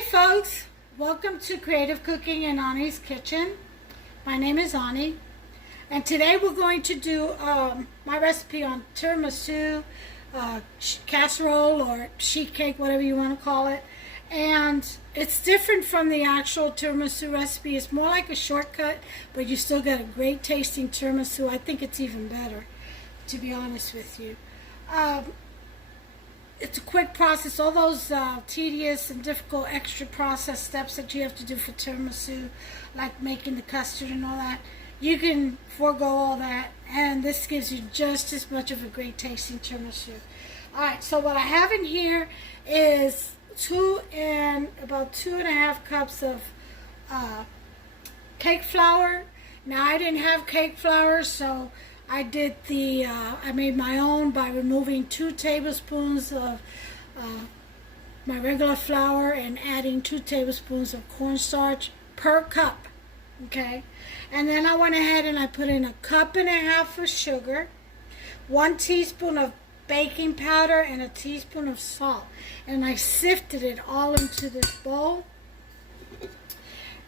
Hey folks, welcome to Creative Cooking in Ani's Kitchen. My name is Ani, and today we're going to do my recipe on tiramisu, casserole or sheet cake, whatever you want to call it. And it's different from the actual tiramisu recipe. It's more like a shortcut, but you still get a great tasting tiramisu. I think it's even better, to be honest with you. It's a quick process. All those tedious and difficult extra process steps that you have to do for tiramisu, like making the custard and all that, you can forego all that, and this gives you just as much of a great tasting tiramisu. Alright, so what I have in here is about 2.5 cups of cake flour. Now I didn't have cake flour, so I did I made my own by removing 2 tablespoons of my regular flour and adding 2 tablespoons of cornstarch per cup, okay? And then I went ahead and I put in 1.5 cups of sugar, 1 teaspoon of baking powder, and 1 teaspoon of salt. And I sifted it all into this bowl.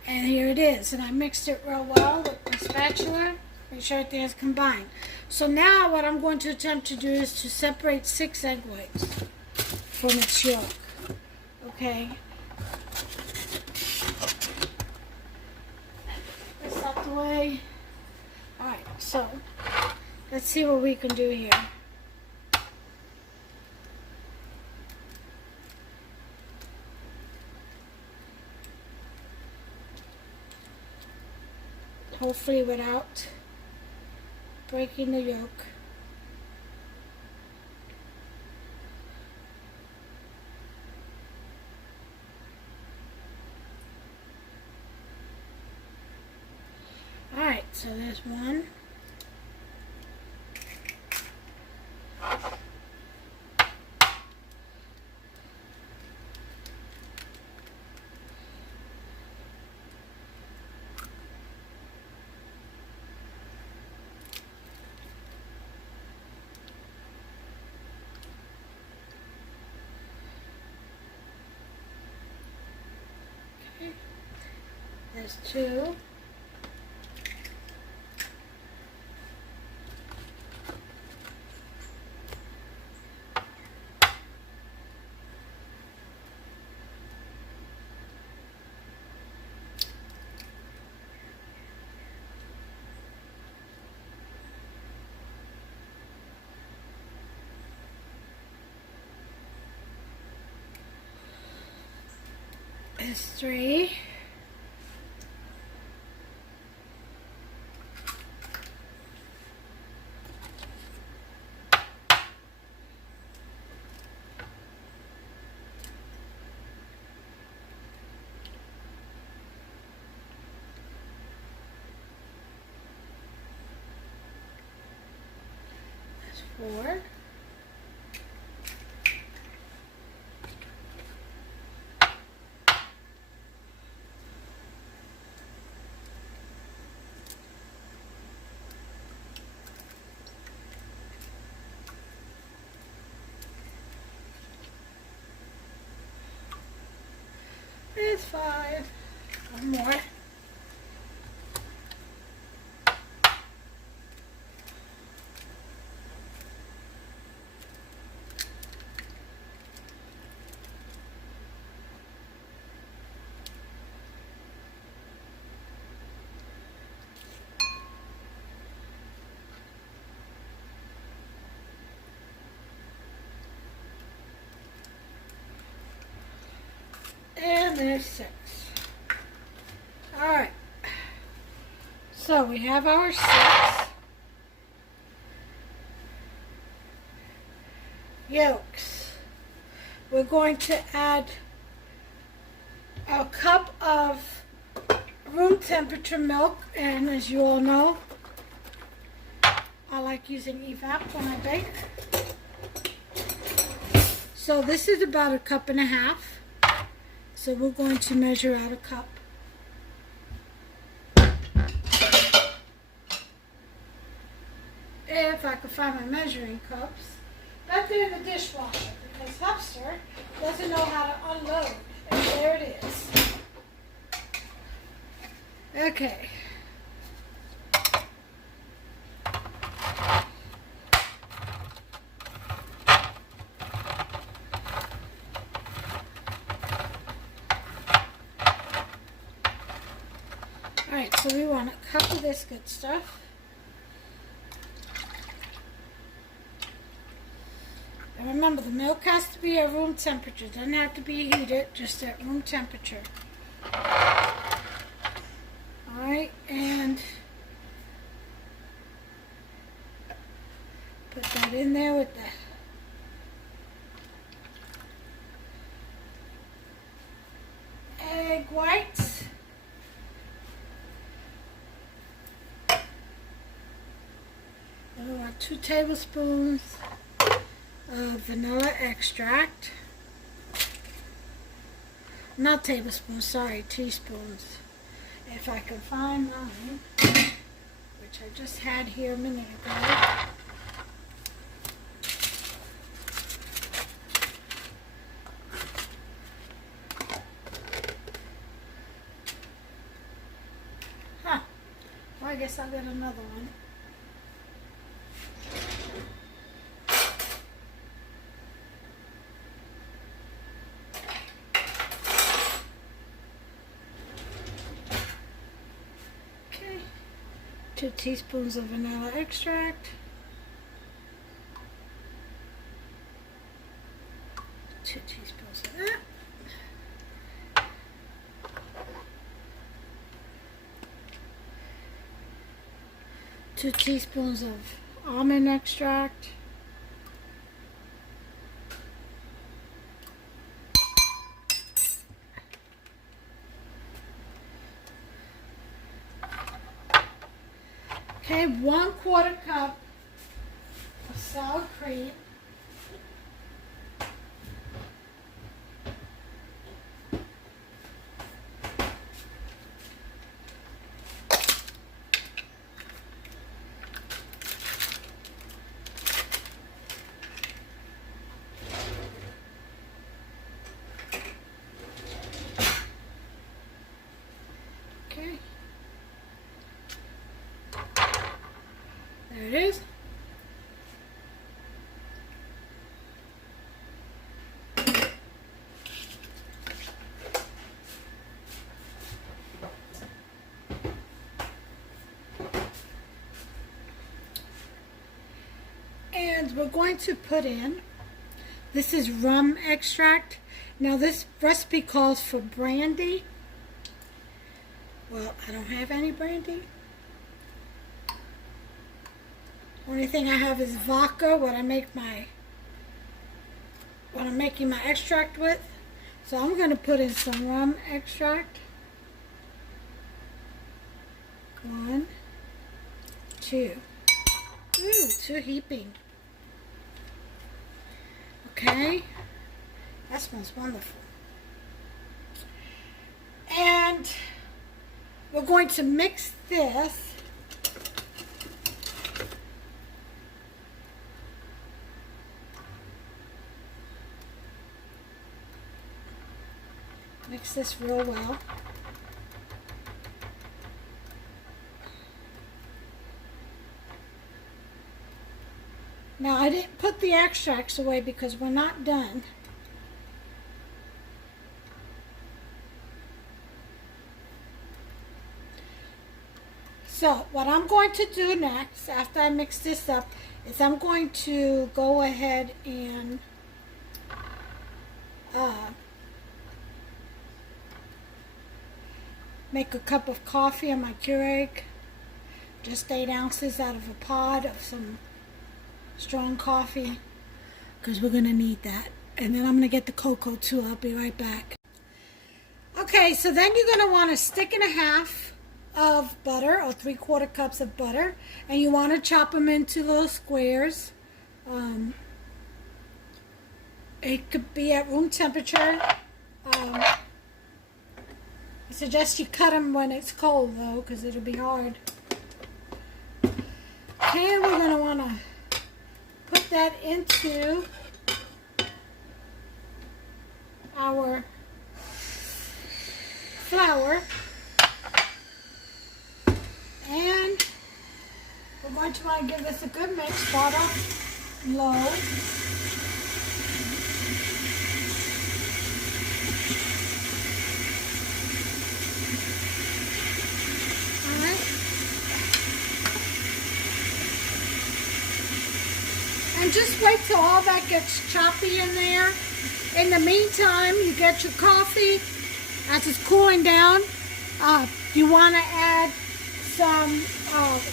And here it is. And I mixed it real well with my spatula. Make sure everything is combined. So now what I'm going to attempt to do is to separate 6 egg whites from its yolk. Okay. This out the way. Alright, so let's see what we can do here. Hopefully without breaking the yolk. Alright, so there's one. There's 2. There's 3. There's 4. There's 5. One more. And there's 6. Alright. So we have our 6. Yolks. We're going to add a cup of room temperature milk, and as you all know, I like using evap when I bake. So this is about 1.5 cups. So we're going to measure out 1 cup. If I could find my measuring cups. But they're in the dishwasher because Hupster doesn't know how to unload There it is. Okay. Alright, so we want a cup of this good stuff. And remember, the milk has to be at room temperature. It doesn't have to be heated, just at room temperature. Alright, and put that in there with the egg whites. And we want 2 tablespoons of vanilla extract. Not tablespoons, sorry, teaspoons. If I can find mine, which I just had here a minute ago. Huh. Well, I guess I'll get another one. Okay. 2 teaspoons of vanilla extract. 2 teaspoons of that. 2 teaspoons of almond extract. Okay, 1/4 cup of sour cream. Okay. There it is. And we're going to put in, this is rum extract. Now this recipe calls for brandy. Well, I don't have any brandy. Only thing I have is vodka, what I'm making my extract with. So I'm going to put in some rum extract. 1, 2. Ooh, 2 heaping. Okay, that smells wonderful. And we're going to mix this real well. Now I didn't put the extracts away because we're not done. So what I'm going to do next, after I mix this up, is I'm going to go ahead and make a cup of coffee on my Keurig. Just 8 ounces out of a pod of some strong coffee, because we're going to need that. And then I'm going to get the cocoa too. I'll be right back. Okay, so then you're going to want a stick and a half of butter, or 3/4 cups of butter, and you want to chop them into little squares. It could be at room temperature. I suggest you cut them when it's cold though, because it'll be hard. Okay, we're going to want to put that into our flour. And we're going to want to give this a good mix. Start off low. And just wait till all that gets choppy in there. In the meantime, you get your coffee. As it's cooling down, you want to add some,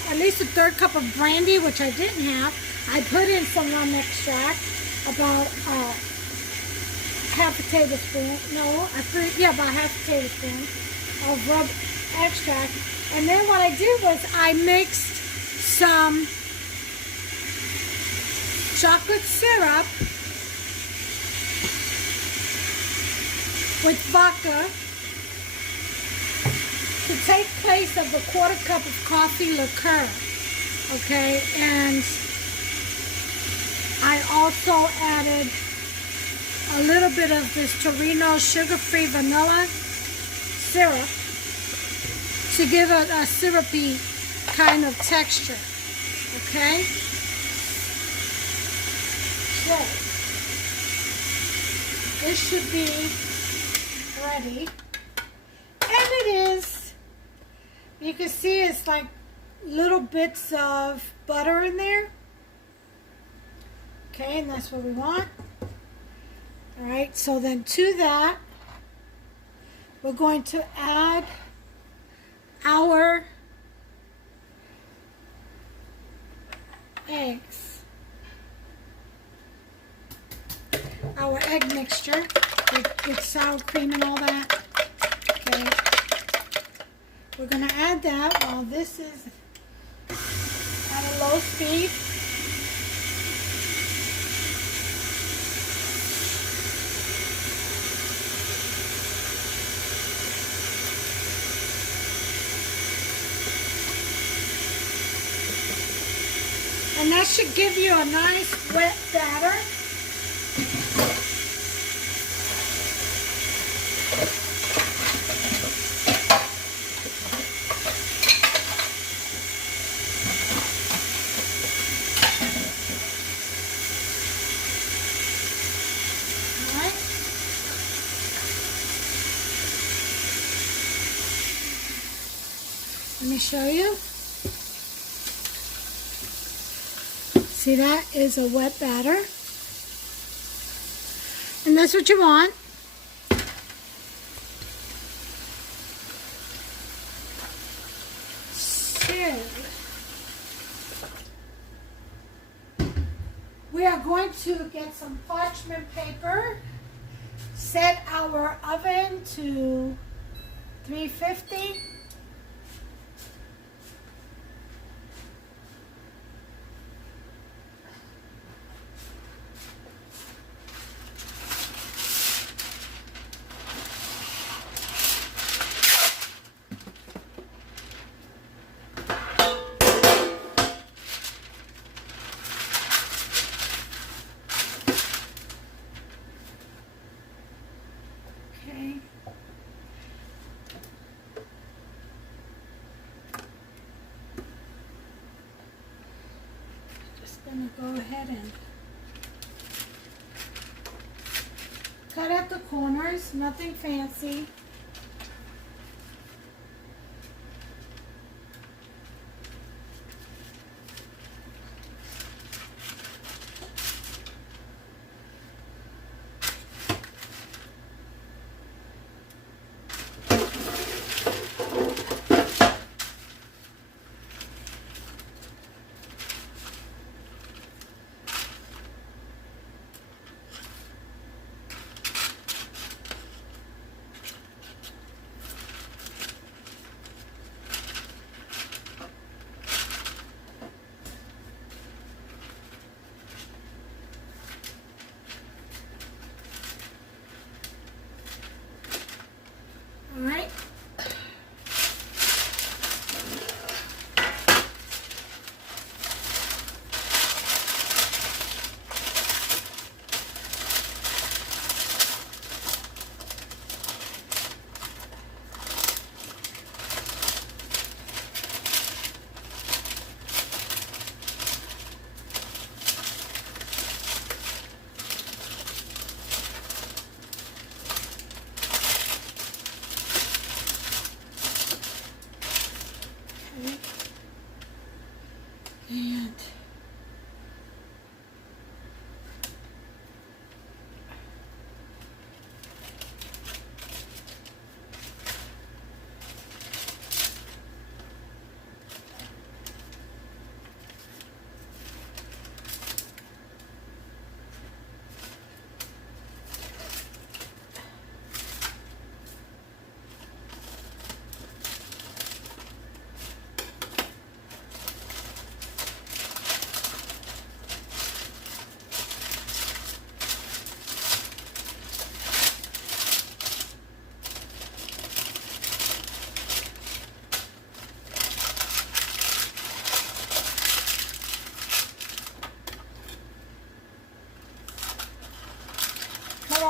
at least a third cup of brandy, which I didn't have. I put in some rum extract, about half a tablespoon. No, about half a tablespoon of rum extract. And then what I did was I mixed some chocolate syrup with vodka to take place of the quarter cup of coffee liqueur. Okay, and I also added a little bit of this Torino sugar-free vanilla syrup to give it a syrupy kind of texture. Okay. So, this should be ready. And it is. You can see it's like little bits of butter in there. Okay, and that's what we want. Alright, so then to that, we're going to add our eggs. Our egg mixture with sour cream and all that. Okay. We're going to add that while this is at a low speed. And that should give you a nice wet batter. Let me show you. See, that is a wet batter. And that's what you want. So, we are going to get some parchment paper, set our oven to 350. Gonna go ahead and cut out the corners, nothing fancy.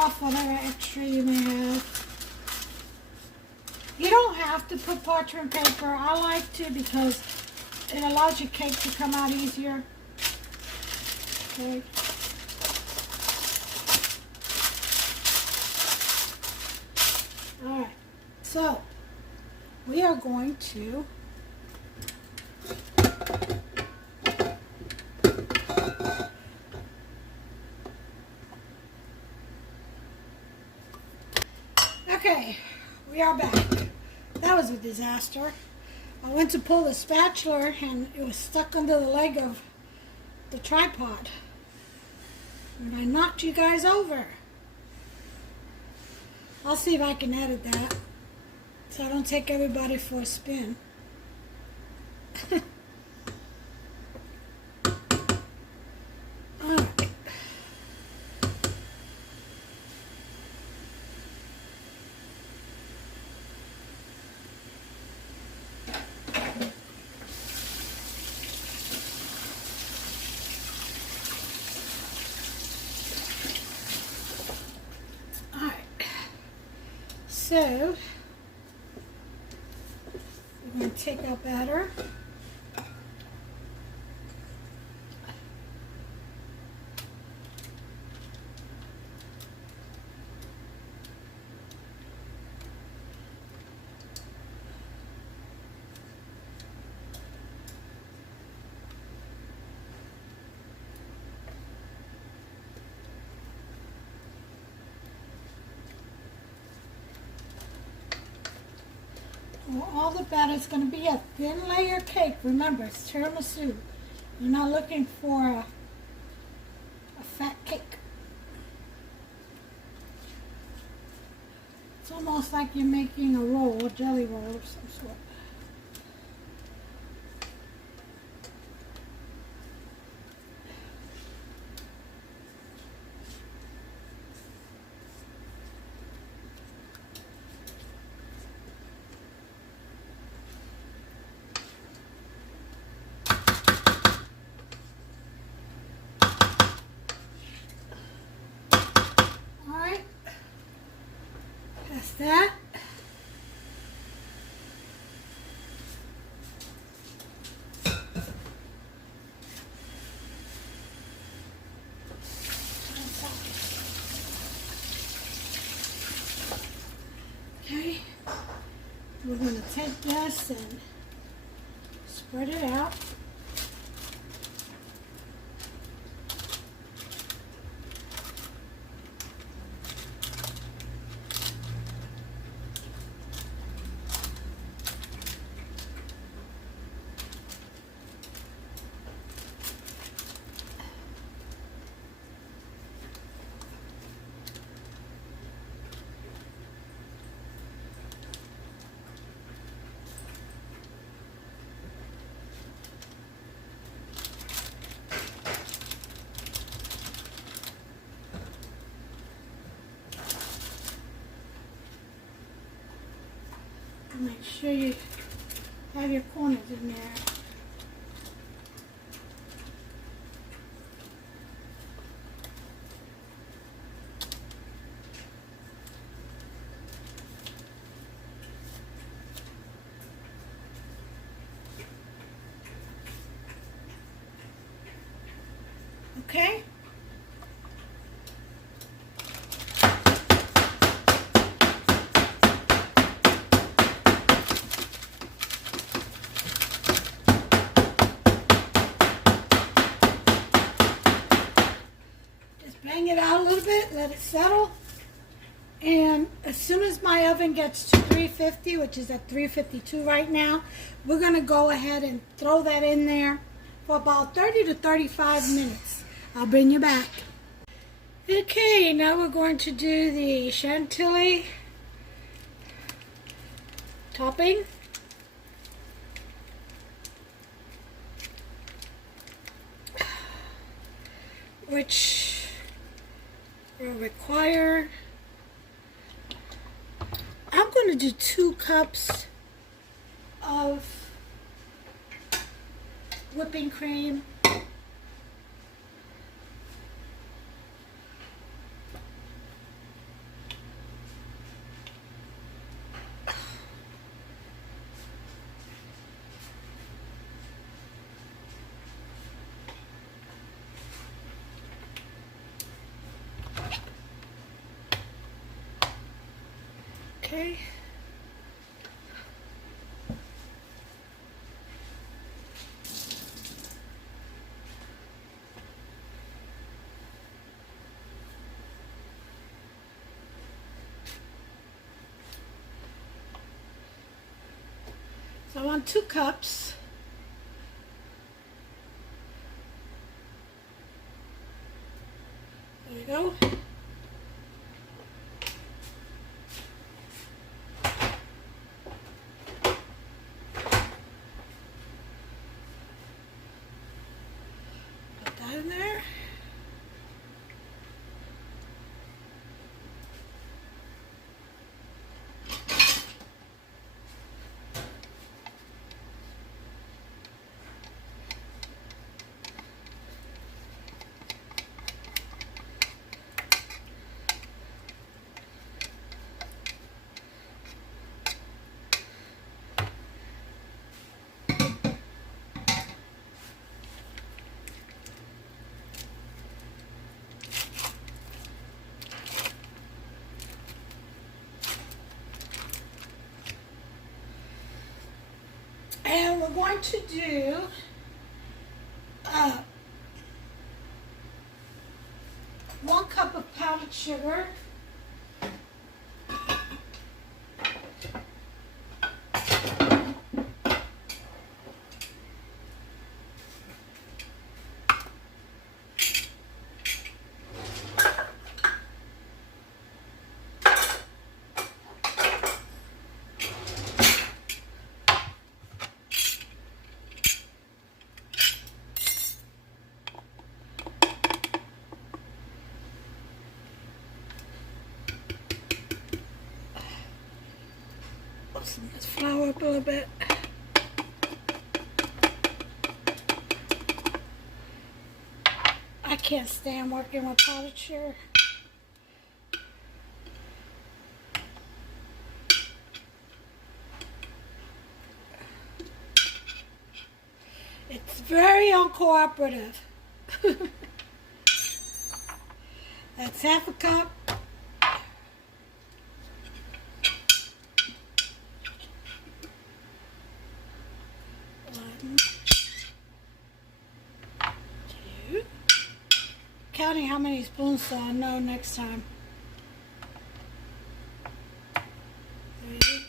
off whatever extra you may have. You don't have to put parchment paper. I like to because it allows your cake to come out easier. Okay. Alright, so we are going to okay, we are back. That was a disaster. I went to pull the spatula and it was stuck under the leg of the tripod. And I knocked you guys over. I'll see if I can edit that so I don't take everybody for a spin. Alright. So, we're going to take our batter. Well, all the batter is going to be a thin layer cake. Remember, it's tiramisu. You're not looking for a fat cake. It's almost like you're making a roll, a jelly roll of some sort. That. Okay, we're going to take this and spread it out. Make sure you have your corners in there. Okay? Bang it out a little bit, let it settle, and as soon as my oven gets to 350, which is at 352 right now, we're going to go ahead and throw that in there for about 30 to 35 minutes. I'll bring you back. Okay, now we're going to do the chantilly topping. Which will require, I'm going to do 2 cups of whipping cream. Okay. So I want 2 cups. There you go. Put that in there. And we're going to do 1 cup of powdered sugar, loosen this flour up a little bit. I can't stand working with powdered sugar. It's very uncooperative. That's half a cup. Counting how many spoons so I'll know next time. 3.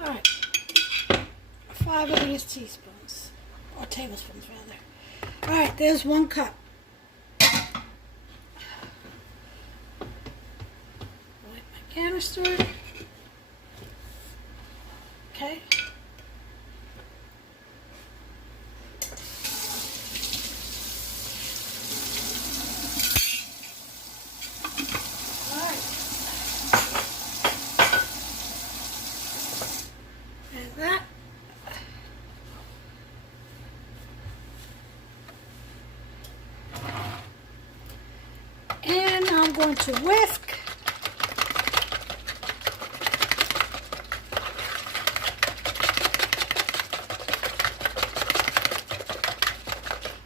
Alright. 5 of these teaspoons. Or tablespoons rather. Alright, there's 1 cup. Light my canister. Okay. All right. There's that. And I'm going to whisk.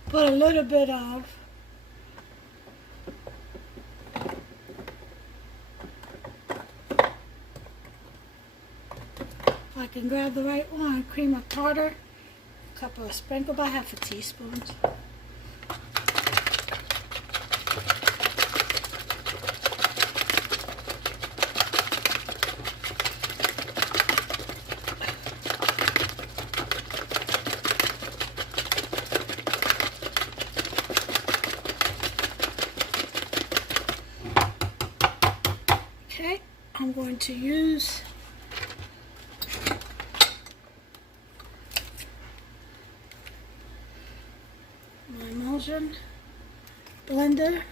Put a little bit of if I can grab the right one, cream of tartar, a couple of sprinkle by half a teaspoon. Okay, I'm going to use my emulsion blender.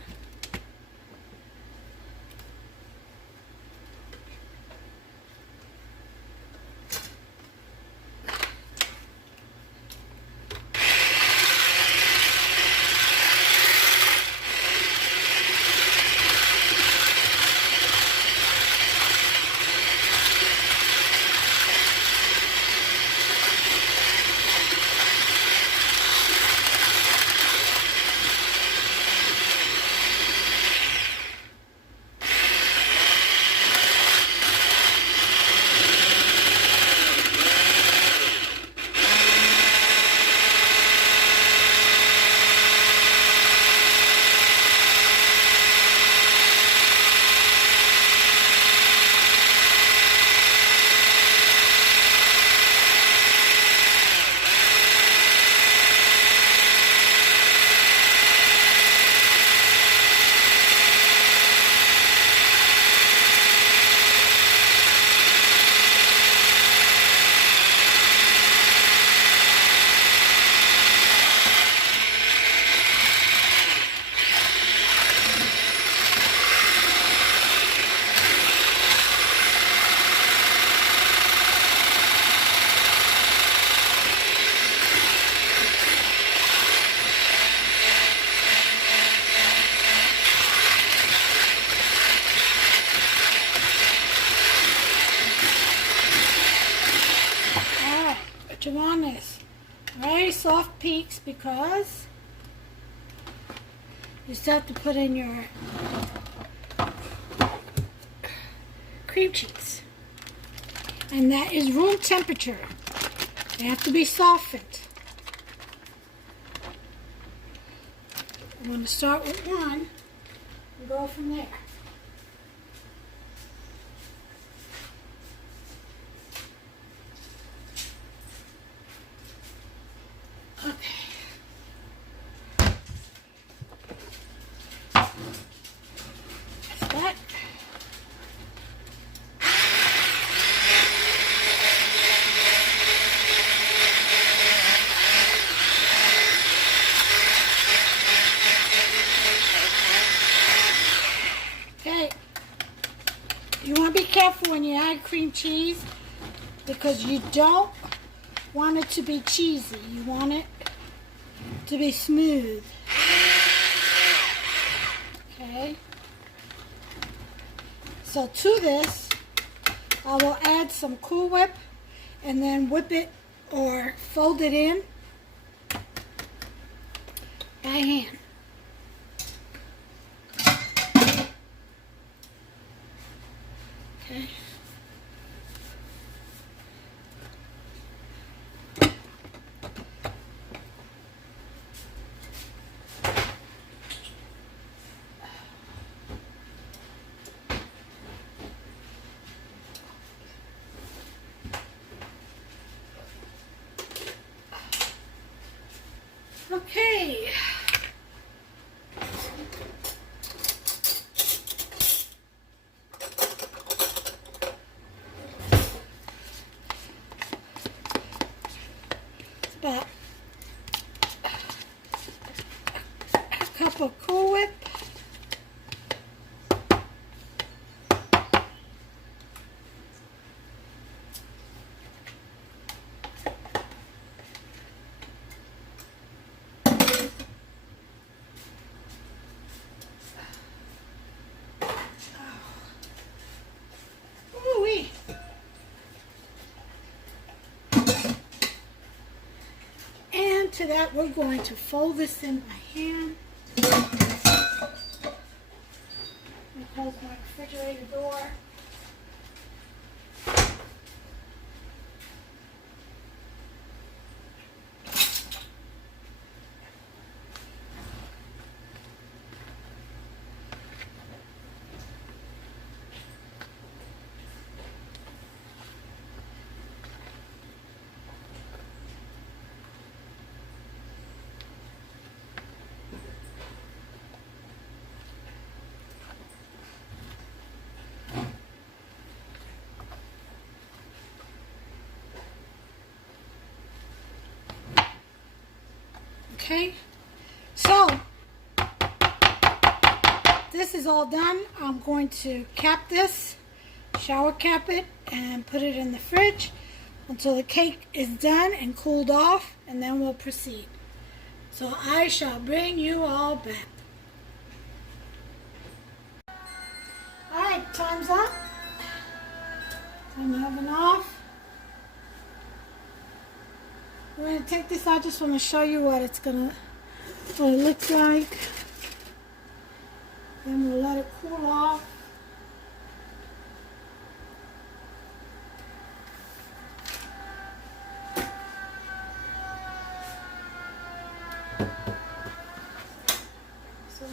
What you want is very soft peaks because you still have to put in your cream cheese. And that is room temperature. They have to be softened. I'm going to start with one and go from there. Okay. That's that. Okay. You want to be careful when you add cream cheese because you don't want it to be cheesy. You want it to be smooth. Okay. So to this, I will add some Cool Whip and then whip it or fold it in by hand. Okay. Okay. About a cup of Cool Whip. Ooh-wee. And to that, we're going to fold this in by hand. And close my refrigerator door. Okay, so this is all done. I'm going to cap this, shower cap it, and put it in the fridge until the cake is done and cooled off, and then we'll proceed. So I shall bring you all back. Alright, time's up. Turn the oven off. We're going to take this out. Just want to show you what it looks like. Then we'll let it cool off. So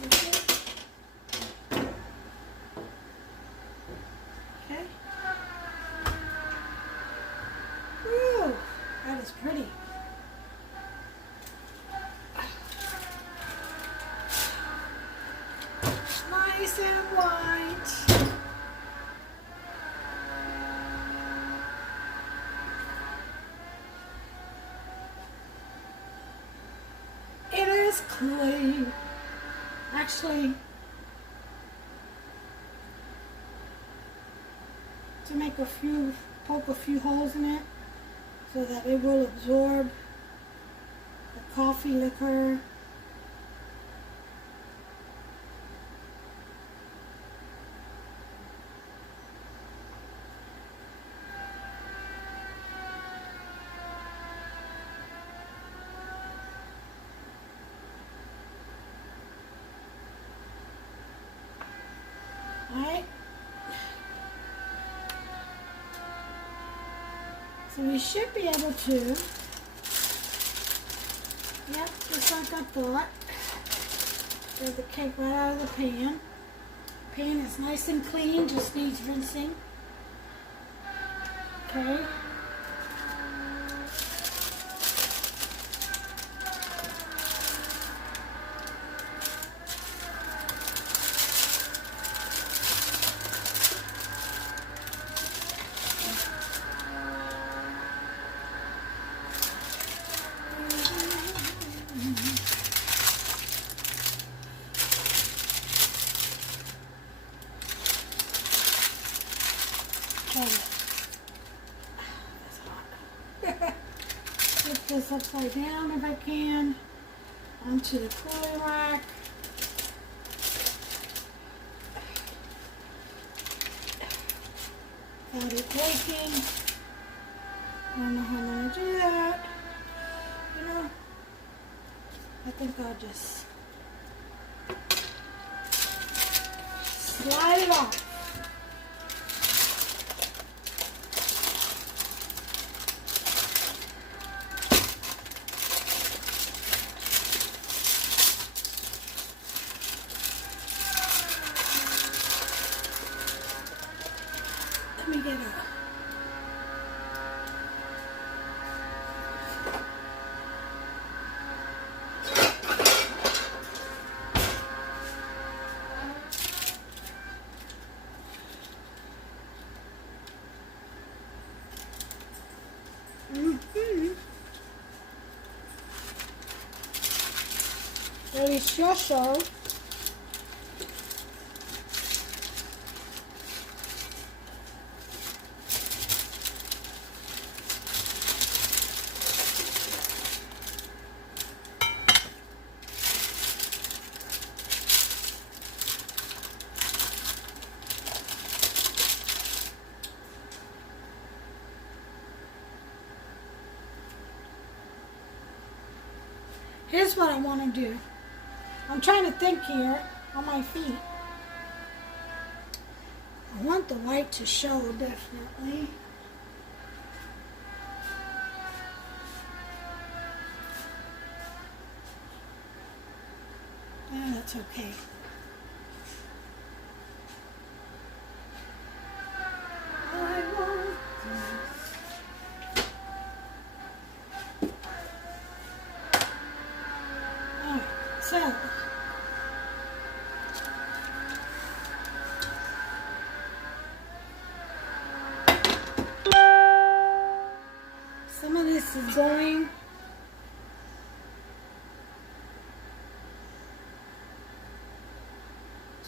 okay. Ooh, that is pretty. Nice and white. It is clay. Actually, to make poke a few holes in it so that it will absorb the coffee liquor. So we should be able to, yep, just like I thought. Get the cake right out of the pan. Pan is nice and clean, just needs rinsing. Okay. Flip this upside down if I can onto the cooling rack. Got it breaking. I don't know how I'm going to do that. You know, I think I'll just slide it off. Let me get a delicioso. Here's what I want to do. I'm trying to think here on my feet. I want the white to show, definitely. Yeah, that's okay. I want this. Alright, so some of this is going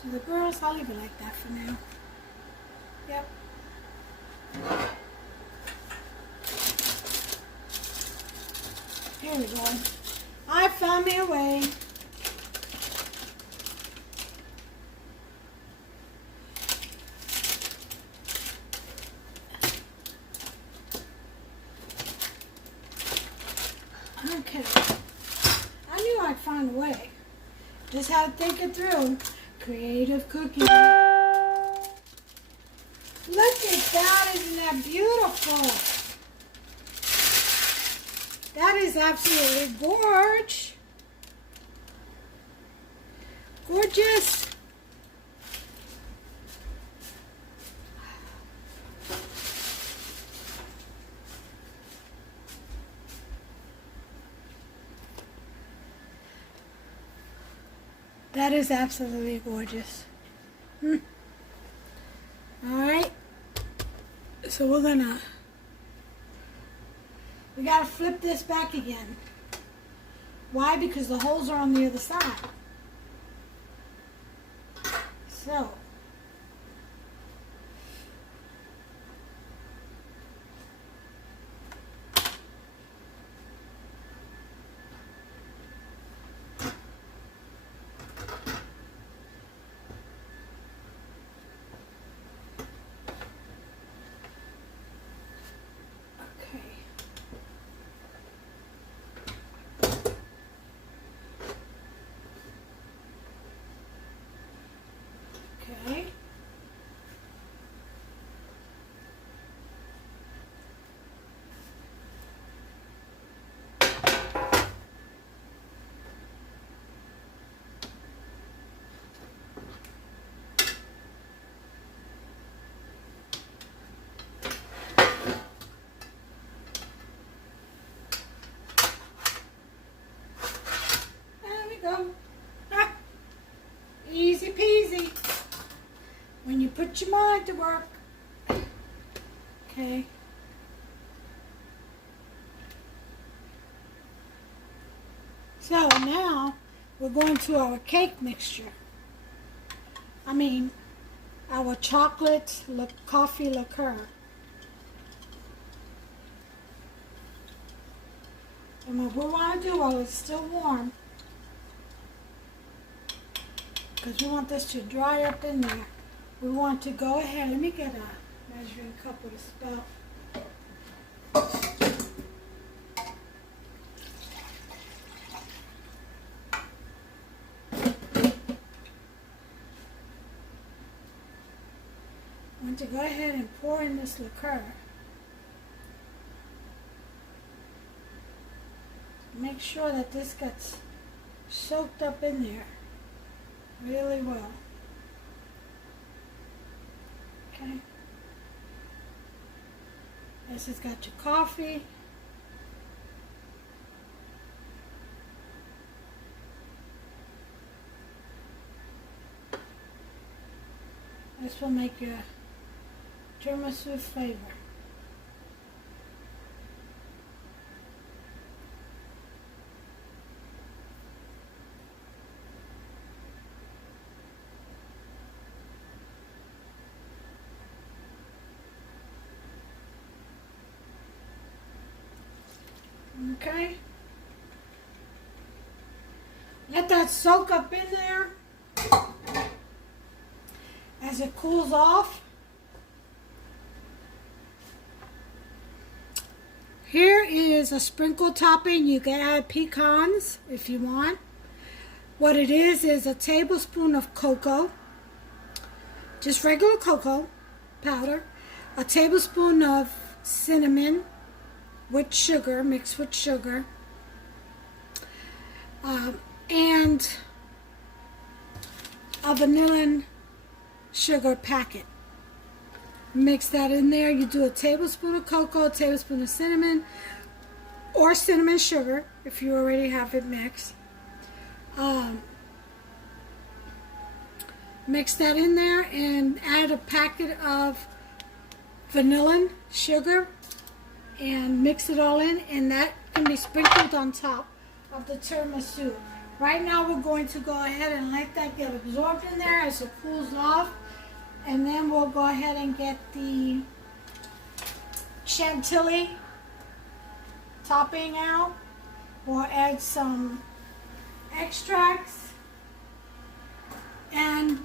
to the girls. I'll leave it like that for now. Yep. Here we go. I found me a way. Okay. I knew I'd find a way. Just had to think it through. Creative cooking. Look at that. Isn't that beautiful? That is absolutely gorgeous. Gorgeous. That is absolutely gorgeous. All right. So we gotta flip this back again. Why? Because the holes are on the other side. So. your mind to work. Okay. So now we're going to our cake mixture. I mean, our chocolate coffee liqueur. And what we want to do while it's still warm, because we want this to dry up in there, we want to go ahead, let me get a measuring cup with a spout. I want to go ahead and pour in this liqueur. Make sure that this gets soaked up in there really well. Okay. This has got your coffee. This will make your tiramisu flavor. Okay. Let that soak up in there. As it cools off, here is a sprinkle topping. You can add pecans if you want. What it is a tablespoon of cocoa, just regular cocoa powder, a tablespoon of cinnamon with sugar, mixed with sugar, and a vanilla sugar packet. Mix that in there. You do a tablespoon of cocoa, a tablespoon of cinnamon, or cinnamon sugar if you already have it mixed. Mix that in there and add a packet of vanilla sugar and mix it all in, and that can be sprinkled on top of the tiramisu. Right now we're going to go ahead and let that get absorbed in there as it cools off, and then we'll go ahead and get the chantilly topping out. We'll add some extracts and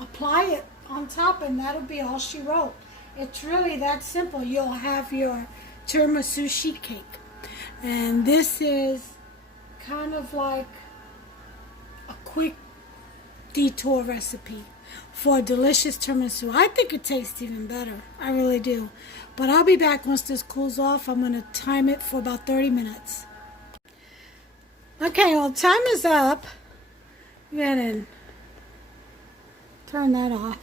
apply it on top, and that'll be all she wrote. It's really that simple. You'll have your tiramisu sheet cake. And this is kind of like a quick detour recipe for a delicious tiramisu. I think it tastes even better. I really do. But I'll be back once this cools off. I'm going to time it for about 30 minutes. Okay, well, time is up. Go ahead and turn that off.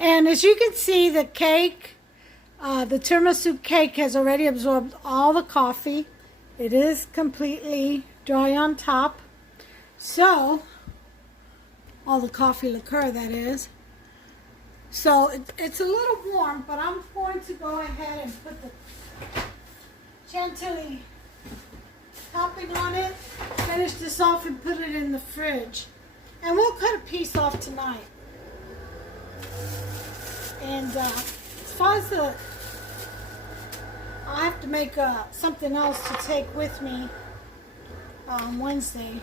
And as you can see, the cake, the tiramisu cake has already absorbed all the coffee. It is completely dry on top. So, all the coffee liqueur, that is. So, it's a little warm, but I'm going to go ahead and put the chantilly topping on it, finish this off and put it in the fridge. And we'll cut a piece off tonight. And as far as I'll have to make something else to take with me on Wednesday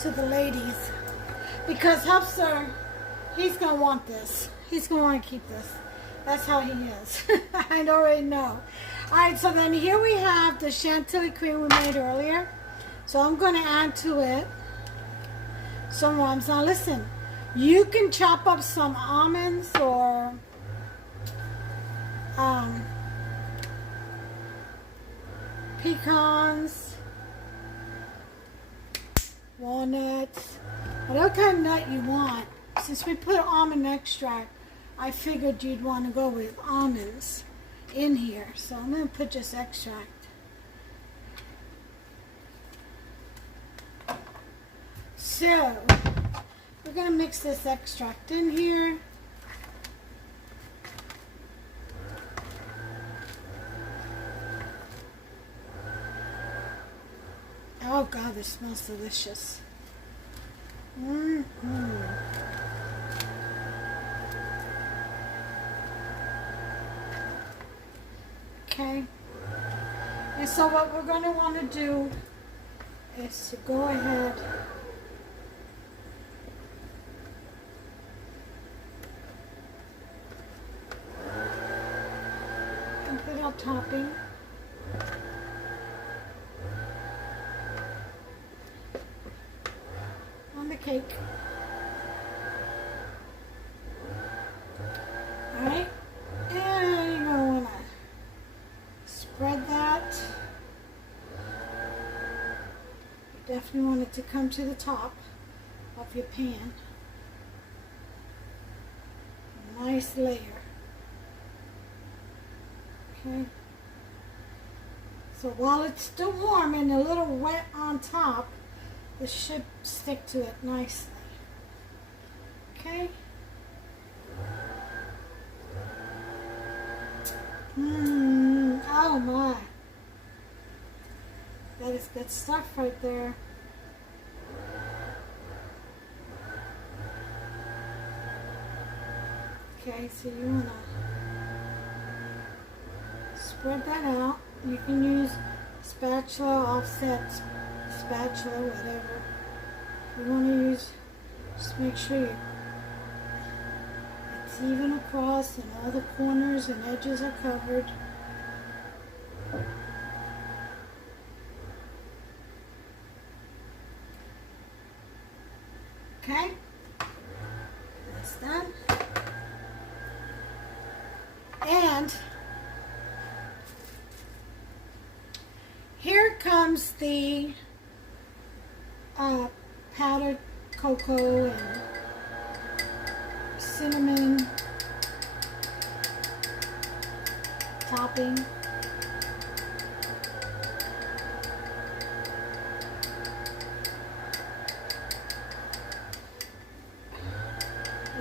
to the ladies, because Hupster, he's going to want this. He's going to want to keep this. That's how he is. I already know. Alright, so then here we have the chantilly cream we made earlier. So I'm going to add to it some almonds. Now listen, you can chop up some almonds or pecans, walnuts, whatever kind of nut you want. Since we put almond extract, I figured you'd want to go with almonds in here. So I'm going to put just extract. So We're going to mix this extract in here. Oh God, this smells delicious. Okay. And so what we're going to want to do is to go ahead and put our topping. On the cake. Alright. And you're going to want to spread that. You definitely want it to come to the top of your pan. A nice layer. Okay. So while it's still warm and a little wet on top, this should stick to it nicely. Okay. Oh my. That is good stuff right there. Okay, so you want to spread that out. You can use spatula, offset spatula, whatever you want to use. Just make sure it's even across and all the corners and edges are covered. Okay, that's done. And here comes the powdered cocoa and cinnamon topping.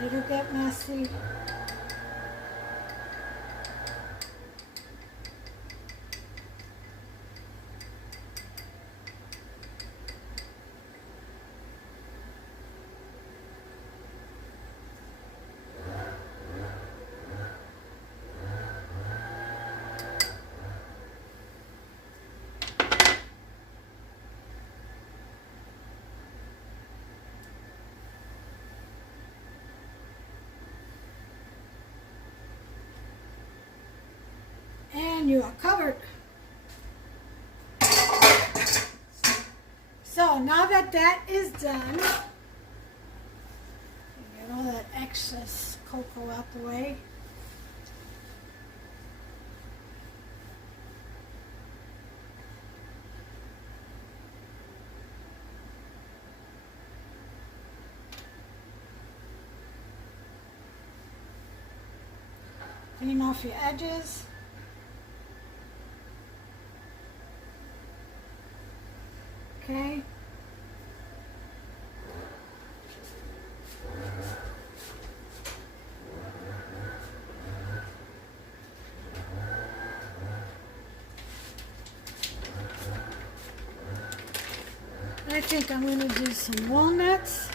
It'll get messy. And you are covered. So now that that is done, get all that excess cocoa out the way. Clean off your edges. Okay. I think I'm going to do some walnuts.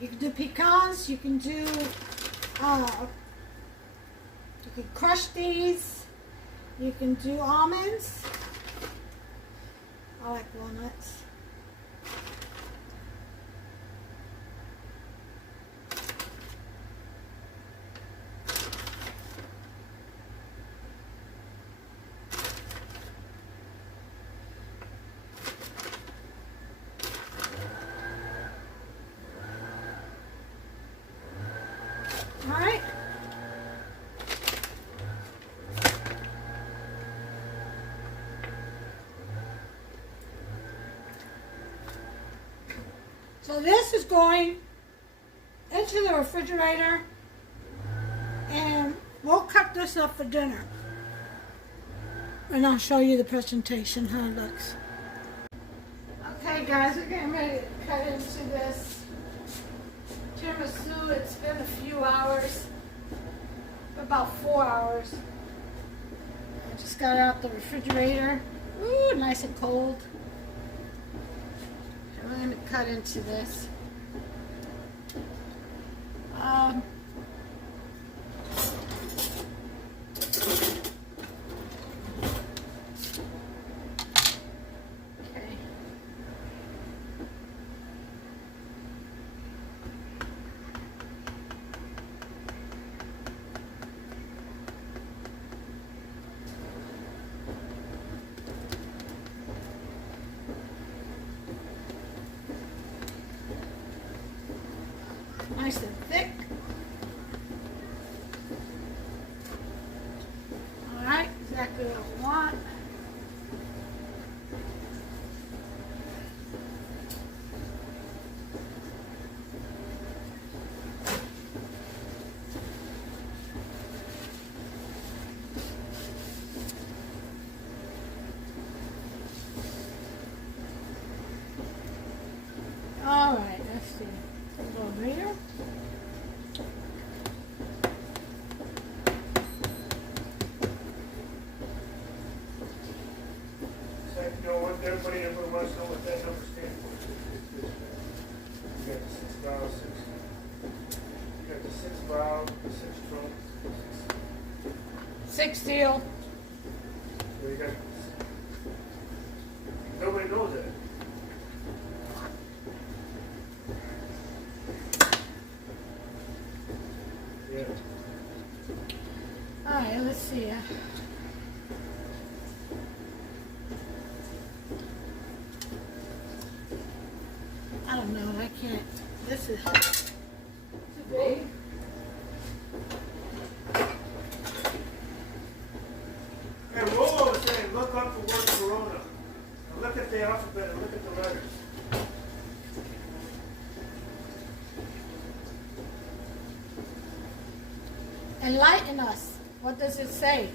You can do pecans, you can do, you can crush these, you can do almonds. I like walnuts. All right. this is going into the refrigerator, and we'll cut this up for dinner. And I'll show you the presentation, how it looks. Okay guys, we're getting ready to cut into this tiramisu. It's been a few hours, about 4 hours. I just got it out the refrigerator. Ooh, nice and cold. And we're going to cut into this. Okay. Nice and thick. Alright, exactly what I want. Alright, let's see. Go over here. Everybody wants to know what that number stands for. You got the 6 valve, 6. You got the 6 valve, the 6 trunk, 6 seal. so you got. Nobody knows that. Yeah. Alright, let's see. I don't know, I can't. This is too big. Hey, Rolo was saying, look up the word Corona. And look at the alphabet and look at the letters. Enlighten us. What does it say?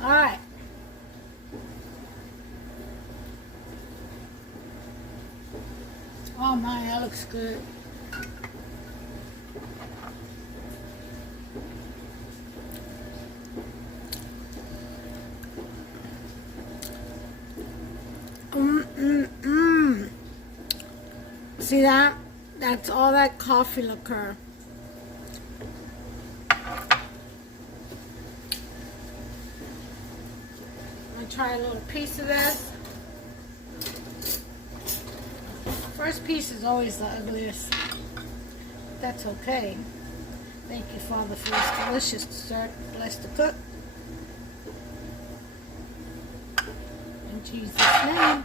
All right. Oh my, that looks good. See that? That's all that coffee liqueur. Try a little piece of this. First piece is always the ugliest. That's okay. Thank you, Father, for this delicious dessert. Bless the cook. In Jesus' name.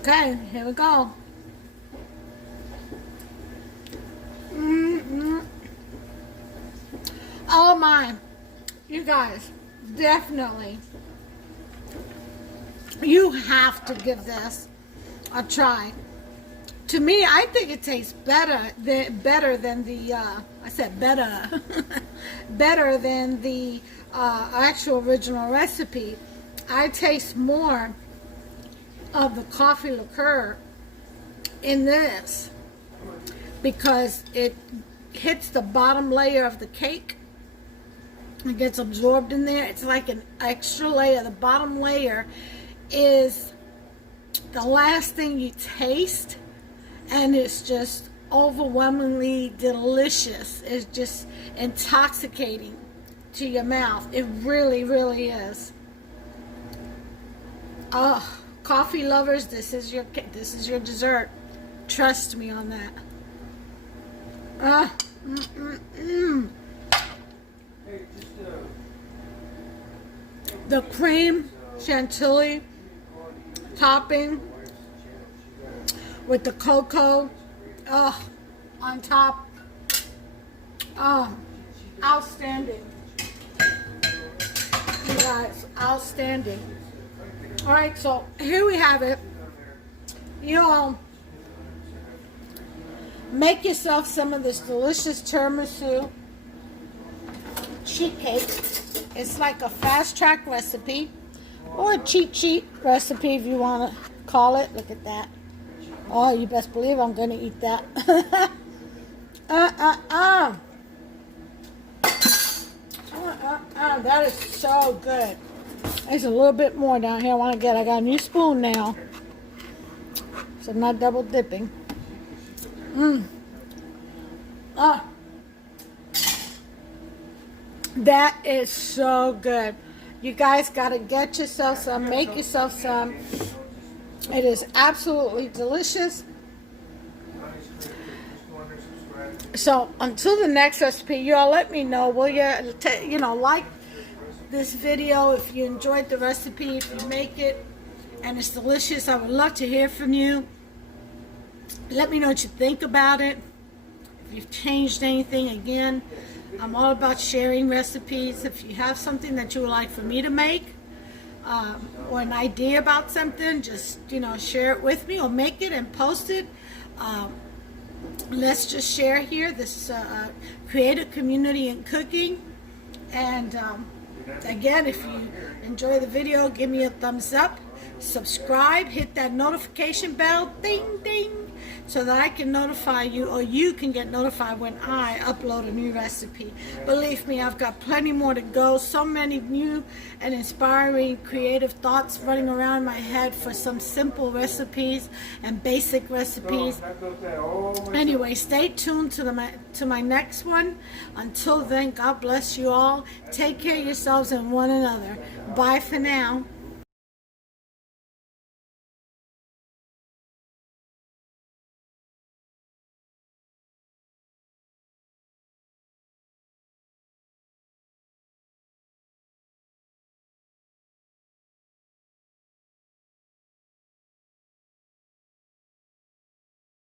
Okay, here we go. Oh my, you guys, definitely, you have to give this a try. To me, I think it tastes better than the, I said better, better than the actual original recipe. I taste more of the coffee liqueur in this because it hits the bottom layer of the cake. It gets absorbed in there. It's like an extra layer. The bottom layer is the last thing you taste, and it's just overwhelmingly delicious. It's just intoxicating to your mouth. It really, really is. Oh, coffee lovers, this is your dessert. Trust me on that. Hey, just The cream chantilly topping with the cocoa on top. Oh, outstanding. You guys, outstanding. All right, so here we have it. You all make yourself some of this delicious tiramisu sheet cake. It's like a fast track recipe or a cheat sheet recipe if you want to call it. Look at that. Oh, you best believe I'm going to eat that. That is so good. There's a little bit more down here I want to get. I got a new spoon now, so I'm not double dipping. That is so good. You guys got to get yourself some, make yourself some. It is absolutely delicious. So until the next recipe, you all let me know. Will you, like this video if you enjoyed the recipe, if you make it and it's delicious. I would love to hear from you. Let me know what you think about it. If you've changed anything, again, I'm all about sharing recipes. If you have something that you would like for me to make, or an idea about something, just share it with me or make it and post it. Let's just share here. This is a creative community in cooking. And again, if you enjoy the video, give me a thumbs up, subscribe, hit that notification bell, ding ding, so that I can notify you, or you can get notified when I upload a new recipe. Believe me, I've got plenty more to go. So many new and inspiring creative thoughts running around my head for some simple recipes and basic recipes. Anyway, stay tuned to my next one. Until then, God bless you all. Take care of yourselves and one another. Bye for now.